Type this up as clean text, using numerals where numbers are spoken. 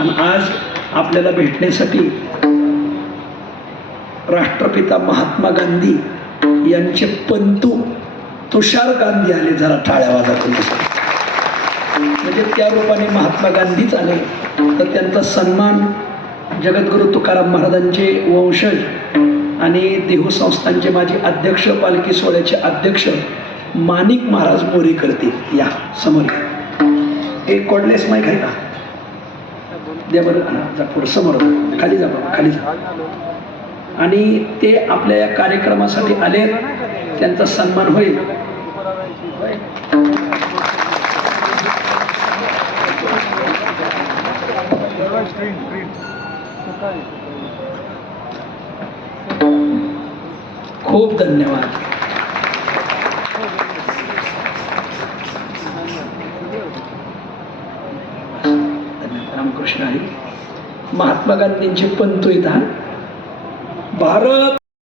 आणि आज आपल्याला भेटण्यासाठी राष्ट्रपिता महात्मा गांधी यांचे पंतू तुषार गांधी आले. जरा टाळ्या वाजा करून, म्हणजे त्या रूपाने महात्मा गांधीच आले. तर त्यांचा सन्मान जगद्गुरु तुकाराम महाराजांचे वंशज आणि देहू संस्थांचे माजी अध्यक्ष, पालखी सोहळ्याचे अध्यक्ष माणिक महाराज मोरे करतील. या समोर एक कॉर्डलेस माईक आहे का? द्या बरं. जा पुढं समोर, खाली जा बघा, खाली जा. आणि ते आपल्या या कार्यक्रमासाठी आले, त्यांचा सन्मान होईल. खूप धन्यवाद. रामकृष्ण हरी. महात्मा गांधींचे पंतू इथं भारत